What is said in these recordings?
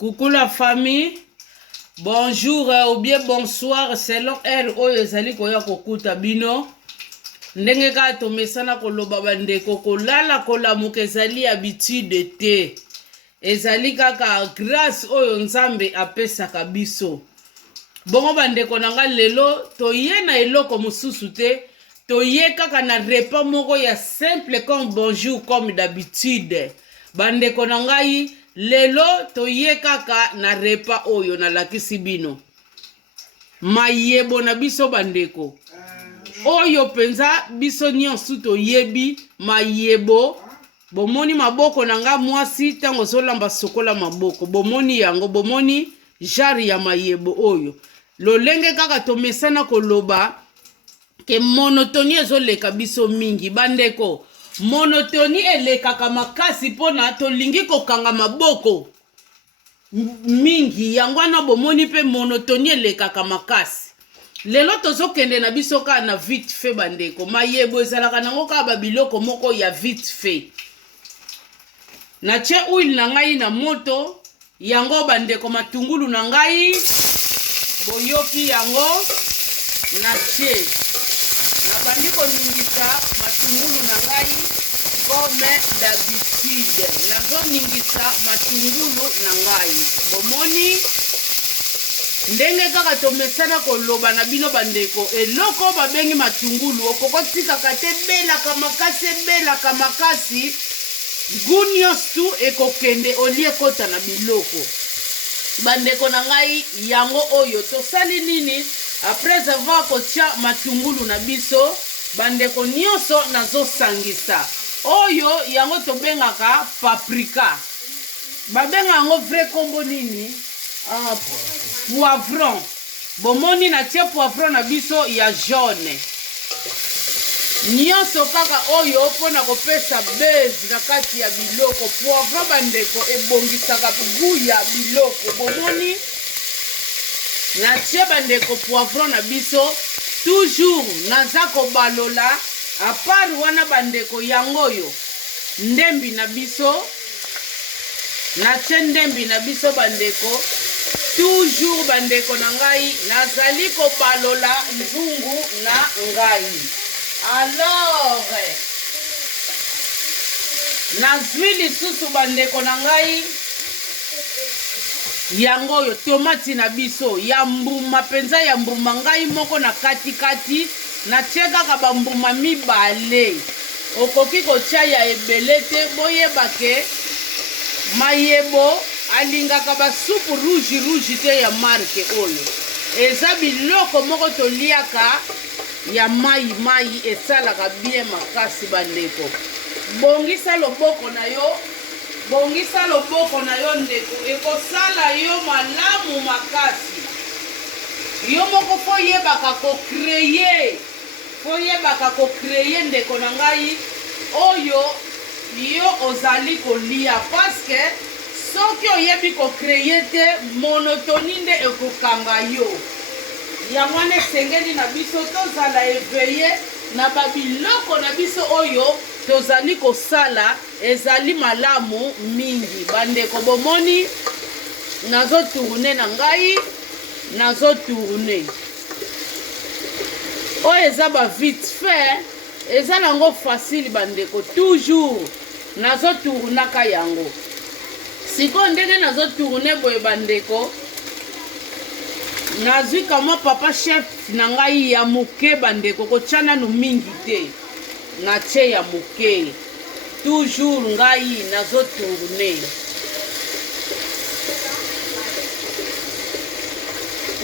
Coucou la famille, bonjour ou bien bonsoir selon heure oyo ezali koya kokuta bino. Ndenge kaka tomesana koloba bandeko kolala kolamuka ezali habitude te. Ezali kaka grâce oyo Nzambe apesaka biso. Bongo bandeko nanga lelo toye na eloko mosusu te. Toye kaka na repas moko ya simple comme bonjour comme d'habitude. Bandeko nangai lelo toye kaka na repas oyo na lakisi bino. Mayebo na biso bandeko. Oyo penza biso nyonso toyebi mayebo. Bomoni maboko nanga mwasi tango zolamba sokola maboko. Bomoni yango, bomoni jari ya mayebo oyo. Lolenge kaka tomesana koloba ke monotoni ezoleka biso mingi bandeko. Monotoni elekaka makasi pona tolingi kokanga maboko mingi yango wana bomoni pe monotoni elekaka makasi. Lelo tozokende na biso ka na vite fait bandeko. Mayebo ezalaka nango ka babiloko moko ya vite fait. Na che huile na ngai na moto yango bandeko matungulu na ngai boyoki yango na che. Na bandiko ningisa matungulu na ngai comme d'habitude. Nazo ningisa matungulu na ngai. Bomoni ndenge kaka tomesana koloba na bino bandeko eloko babengi matungulu okokotika te belaka makasi gunios tu ekokende olie kota na biloko bandeko na ngai yango oyo tosali nini après avoir kotia matungulu na biso bandeko nyonso nazosangisa oyo yango tobengaka paprika babenga yango vrai kombo nini poivron. Bomoni na tie poivron na biso ya jaune. Nyonso kaka oyo pona kopesa base na kati ya biloko. Poivron bandeko ebongisaka goût ya biloko. Bomoni na tie bandeko poivron na biso toujours naza kobalola a part wana bandeko yango yo. Ndembi na biso na tie ndembi na biso bandeko toujours bandeko na ngai nazali kobalola nzungu na ngai. Alors nazwi lisusu bandeko na ngai yango yo tomati na biso ya mbuma penza ya mbuma ngai moko na kati na tie kaka bambuma mibale okoki kotia ya ebele te boyeba ke mayebo alingaka basupu rouge te ya marke oyo eza biloko moko toliaka ya mai esalaka bien makasi bandeko. Bongisa loboko na yo ndeko ekosala yo malamu makasi. Yo moko foyebaka kokreye ndeko na ngai oyo yo ozali kolia parce que soki oyebi kokreye te monotoni nde ekokanga yo. Yango wana esengeli na biso tozala eveye na babiloko na biso oyo tozali kosala ezali malamu mingi bandeko. Bomoni nazotourne na ngai nazotourne oyo eza ba vite fait eza nango facile bandeko toujours nazotournaka yango. Siko ndenge nazotourne boye bandeko nazwi kama papa chef na ngai ya moke bandeko kotiana no mingi te na tie ya moke toujours ngai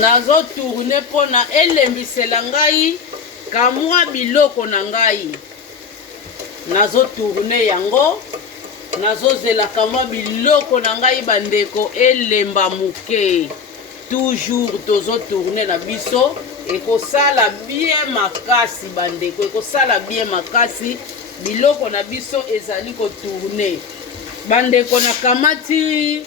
nazotourne pona elembisela ngai kamwa biloko na ngai nazotourne yango nazozela kamwa biloko na ngai bandeko elemba moke toujours tozotourne na biso ekosala bien makasi bandeko ekosala bien makasi biloko na biso ezali kotourne bandeko na kamati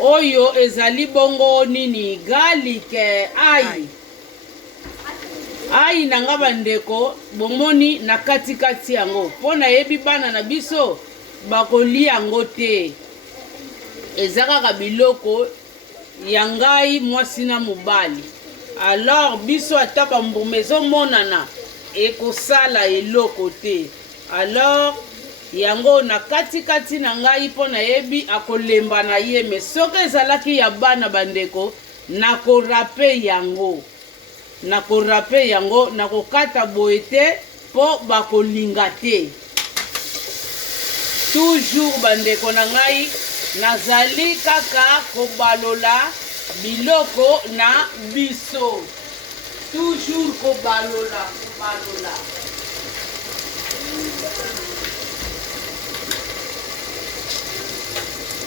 oyo ezali bongo nini garlic ai nanga bandeko bomoni na katikati yango pona yebi bana na biso bakolia yango te ezaka biloko ya ngai mwasi na mobali. Alors biso ata bambuma ezomonana ekosala eloko te. Alors yango na kati na ngai mpo nayebi akolemba na ye, me soki ezalaki ya bana bandeko nakorape yango, nakokata boye te mpo bakolinga te. Toujours bandeko na ngai nazali kaka kobalola biloko na biso, toujours kobalola.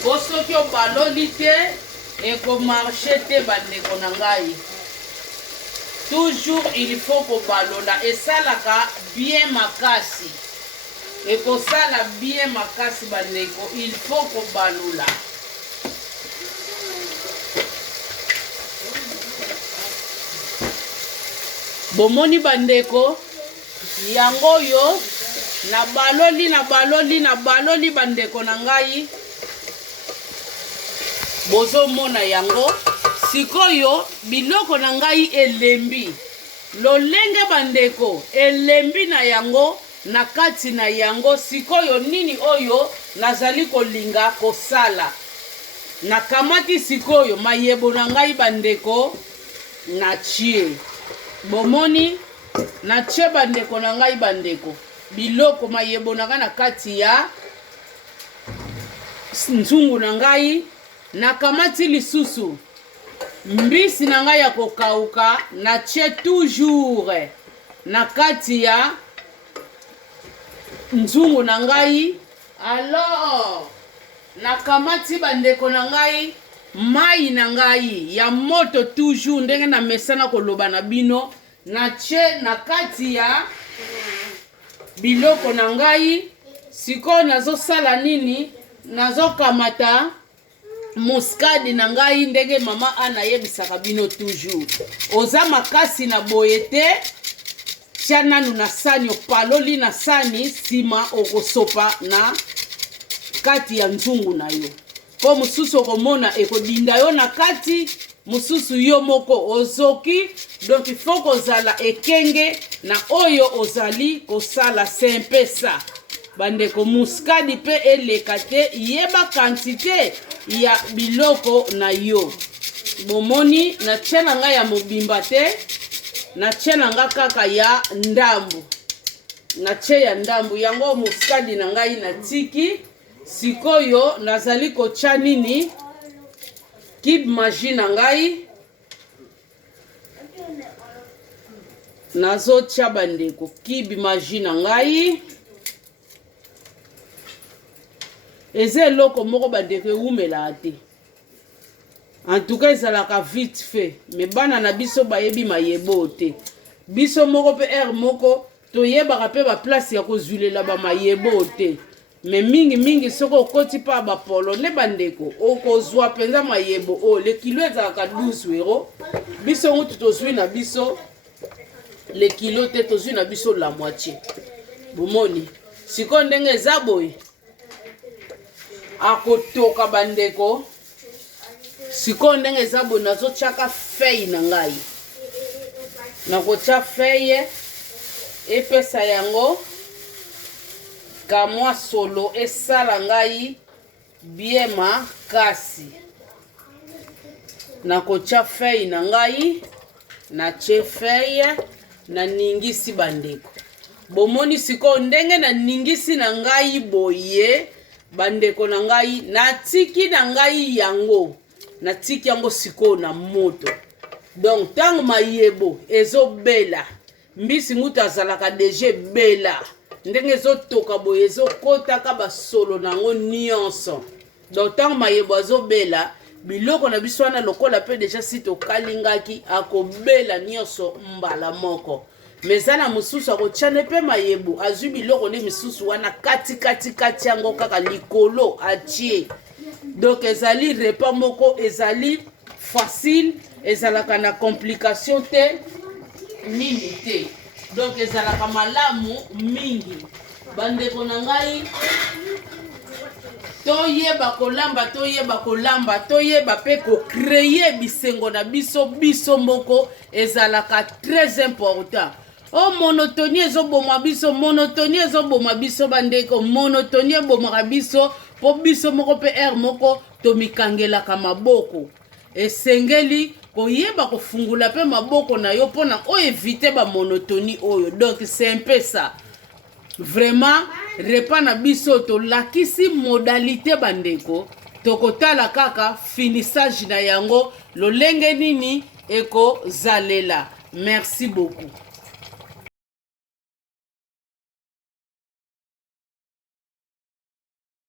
Po soki obaloli te ekomarche te bandeko na ngai. Toujours il faut kobalola, esalaka bien makasi, ekosala bien makasi bandeko, il faut kobalola. Bomoni bandeko, yango yo nabaloli bandeko na ngai, bozo mona yango. Sikoyo biloko na ngai elembi, lolenge bandeko elembi na yango, na kati na yango. Sikoyo nini oyo nazali kolinga kosala, nakamati sikoyo mayebo na ngai bandeko na chie. Bomoni na chie bandeko na ngai bandeko, biloko mayebo na ngai na kati ya nzungu na ngai. Nakamati lisusu mbisi na ngai ya kokauka, na chie toujours na kati ya nzungu na ngai. Alors nakamati bandeko na ngai mai na ngai ya moto, toujours ndenge na mesana koloba na bino, na chie na kati ya biloko na ngai. Siko nazosala nini? Nazokamata muskadi na ngai ndenge mama anayebisaka bino toujours. Oza makasi na boye te, tia nanu na sani, opaloli na sani, sima okosopa na kati ya nzungu na yo. Po mususu okomona ekodinda yo na kati, mususu yo moko ozoki. Donc il faut kozala ekenge na oyo ozali kosala sempesa. Bandeko muskadi pe eleka te, yeba quantité ya biloko na yo. Bomoni na tshena nga ya mobimba te, na tshena nga kaka ya ndambu, na tshé ya ndambu. Yango muskadi na ngai na tiki. Sikoyo nazali kotcha nini? Kib maji na ngai nazo tcha bandeko, kib maji na ngai. Eze eloko moko bandeko eumela te. En tout cas ezalaka vite fait, me bana na biso bayebi mayebo te. Biso moko pe moko toyebaka pe ba place ya kozulela ba mayebo te. Me mingi soko okoti pa ba polo ne bandeko okozwa penza mayebo o le kilo ezalaka 12 euros. Biso ngutu tozwi na biso le kilo te, tozwi na biso la moitié. Bomoni siko ndenge eza boye akotoka bandeko. Siko ndenge eza boye nazotchaka feuille na ngai, nakotcha feuille epesa yango kamwa solo, esala ngai bien makasi. Nakotcha feuille na ngai, na tche feuille na ningisi bandeko. Bomoni siko ndenge na ningisi na ngai boye bandeko na ngai, natiki na ngai yango, natiki yango siko na moto. Donc tango mayebo ezobela, mbisi ngutu azalaka deje bela, ndenge ezotoka boye ezokotaka basolo nango nyonso. Donc tango mayebo azobela, biloko na biso wana lokola pe deja sito kalingaki akobela nyonso mbala moko. Mezana mususu akochane pe mayebo azwi biloko ne misusu wana kati yango kaka likolo atie. Donc ezali repas moko ezali facile, ezalaka na complication te mingi te. Donc ezalaka malamu mingi bandeko na ngai. toyeba kolamba toyeba pe ko créer bisengo na biso moko ezalaka très important. Oh, monotonie ezoboma biso bandeko, monotonie ebomaka biso po biso moko pe moko tomikangelaka maboko. Esengeli koyeba kofungula pe maboko na yo pona o éviter ba monotonie oyo. Donc c'est un peu ça. Vraiment repas na biso to lakisi modalité bandeko tokotala kaka finissage na yango lolenge nini eko zalela. Merci beaucoup.